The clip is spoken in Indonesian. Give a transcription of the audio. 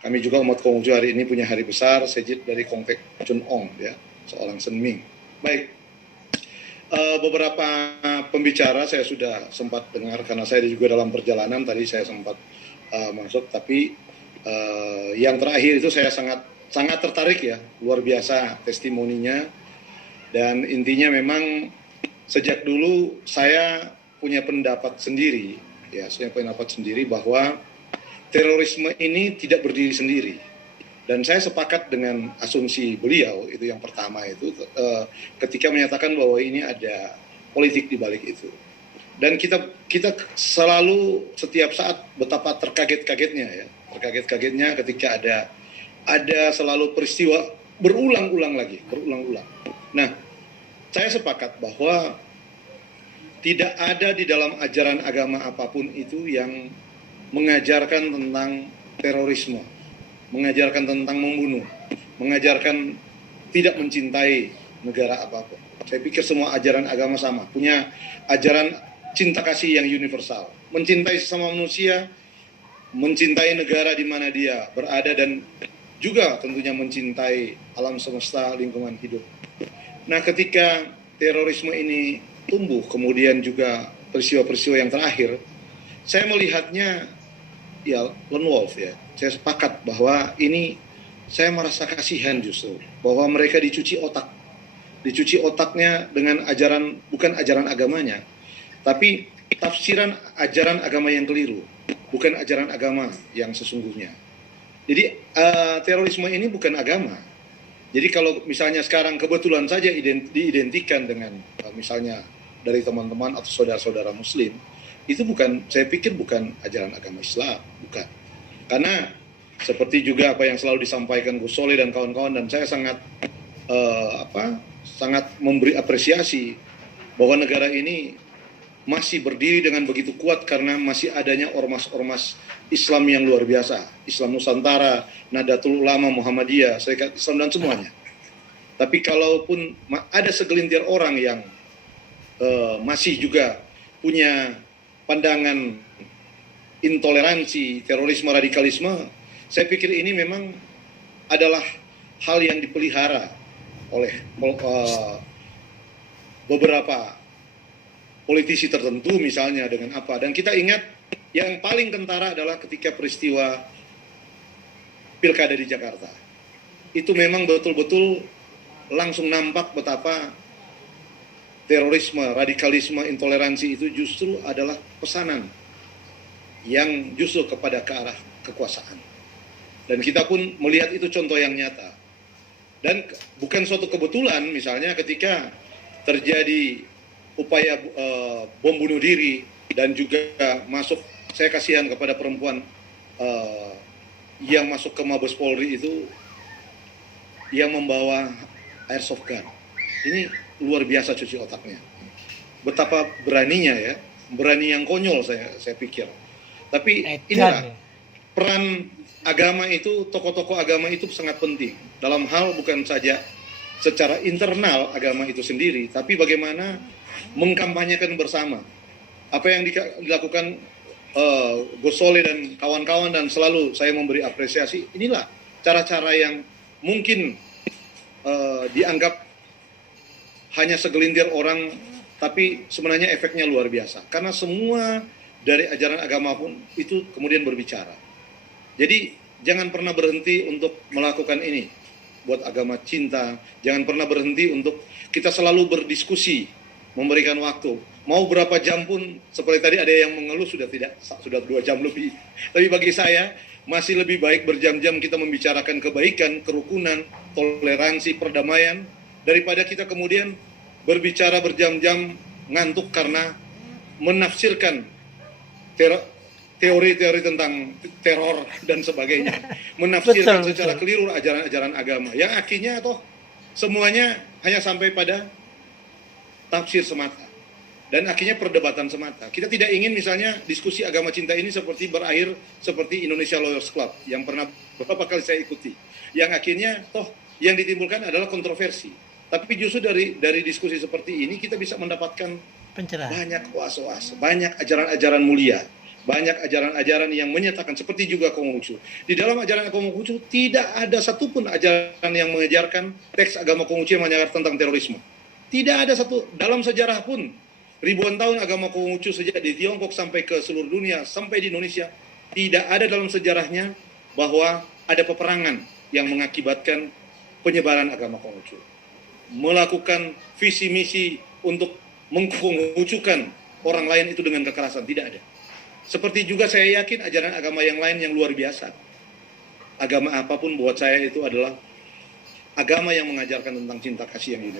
Kami juga umat Konghucu hari ini punya hari besar, Sejid dari Kongfek Chun Ong, ya, seorang Senming. Baik, beberapa pembicara saya sudah sempat dengar karena saya juga dalam perjalanan tadi saya sempat masuk, tapi yang terakhir itu saya sangat tertarik ya, luar biasa testimoninya, dan intinya memang sejak dulu saya punya pendapat sendiri, ya, saya punya pendapat sendiri bahwa terorisme ini tidak berdiri sendiri. Dan saya sepakat dengan asumsi beliau, itu yang pertama itu, ketika menyatakan bahwa ini ada politik di balik itu. Dan kita selalu setiap saat betapa terkaget-kagetnya ya, terkaget-kagetnya ketika ada selalu peristiwa berulang-ulang lagi. Nah, saya sepakat bahwa tidak ada di dalam ajaran agama apapun itu yang mengajarkan tentang terorisme, mengajarkan tentang membunuh, mengajarkan tidak mencintai negara apapun. Saya pikir semua ajaran agama sama, punya ajaran cinta kasih yang universal, mencintai sesama manusia, mencintai negara di mana dia berada, dan juga tentunya mencintai alam semesta, lingkungan hidup. Nah, ketika terorisme ini tumbuh, kemudian juga peristiwa-peristiwa yang terakhir, saya melihatnya ya lone wolf ya. Saya sepakat bahwa ini saya merasa kasihan justru bahwa mereka dicuci otaknya dengan ajaran, bukan ajaran agamanya, tapi tafsiran ajaran agama yang keliru, bukan ajaran agama yang sesungguhnya. Jadi terorisme ini bukan agama. Jadi kalau misalnya sekarang kebetulan saja diidentikan dengan misalnya dari teman-teman atau saudara-saudara Muslim, itu bukan, saya pikir bukan ajaran agama Islam, bukan. Karena seperti juga apa yang selalu disampaikan Gus Soleh dan kawan-kawan, dan saya sangat memberi apresiasi bahwa negara ini masih berdiri dengan begitu kuat karena masih adanya ormas-ormas Islam yang luar biasa, Islam Nusantara, Nahdlatul Ulama, Muhammadiyah, Serikat Islam, dan semuanya. Tapi kalaupun ada segelintir orang yang masih juga punya pandangan intoleransi, terorisme, radikalisme, saya pikir ini memang adalah hal yang dipelihara oleh beberapa politisi tertentu misalnya dengan apa. Dan kita ingat yang paling kentara adalah ketika peristiwa Pilkada di Jakarta. Itu memang betul-betul langsung nampak betapa terorisme, radikalisme, intoleransi itu justru adalah pesanan yang justru kepada ke arah kekuasaan. Dan kita pun melihat itu contoh yang nyata. Dan bukan suatu kebetulan misalnya ketika terjadi upaya bom bunuh diri dan juga masuk, saya kasihan kepada perempuan yang masuk ke Mabes Polri itu yang membawa airsoft gun. Ini luar biasa cuci otaknya. Betapa beraninya ya, berani yang konyol saya pikir. Tapi inilah peran agama itu, tokoh-tokoh agama itu sangat penting dalam hal bukan saja secara internal agama itu sendiri, tapi bagaimana mengkampanyekan bersama. Apa yang dilakukan Gus Soleh dan kawan-kawan, dan selalu saya memberi apresiasi, inilah cara-cara yang mungkin dianggap hanya segelintir orang, tapi sebenarnya efeknya luar biasa. Karena semua dari ajaran agama pun itu kemudian berbicara. Jadi jangan pernah berhenti untuk melakukan ini buat agama cinta. Jangan pernah berhenti untuk kita selalu berdiskusi, memberikan waktu. Mau berapa jam pun, seperti tadi ada yang mengeluh sudah 2 jam lebih. Tapi bagi saya masih lebih baik berjam-jam kita membicarakan kebaikan, kerukunan, toleransi, perdamaian, daripada kita kemudian berbicara berjam-jam ngantuk karena menafsirkan teori-teori tentang teror dan sebagainya, menafsirkan secara keliru ajaran-ajaran agama, yang akhirnya toh semuanya hanya sampai pada tafsir semata dan akhirnya perdebatan semata. Kita tidak ingin misalnya diskusi agama cinta ini seperti berakhir seperti Indonesia Lawyers Club yang pernah beberapa kali saya ikuti, yang akhirnya toh yang ditimbulkan adalah kontroversi. Tapi justru dari diskusi seperti ini kita bisa mendapatkan pencerahan, banyak was-was, banyak ajaran-ajaran mulia, banyak ajaran-ajaran yang menyatakan seperti juga Konghucu. Di dalam ajaran Konghucu tidak ada satupun ajaran yang mengajarkan teks agama Konghucu yang mengajarkan tentang terorisme. Tidak ada satu dalam sejarah pun. Ribuan tahun agama Konghucu sejak di Tiongkok sampai ke seluruh dunia, sampai di Indonesia, tidak ada dalam sejarahnya bahwa ada peperangan yang mengakibatkan penyebaran agama Konghucu. Melakukan visi misi untuk mengkonghucukan orang lain itu dengan kekerasan, tidak ada. Seperti juga saya yakin ajaran agama yang lain yang luar biasa. Agama apapun buat saya itu adalah agama yang mengajarkan tentang cinta kasih yang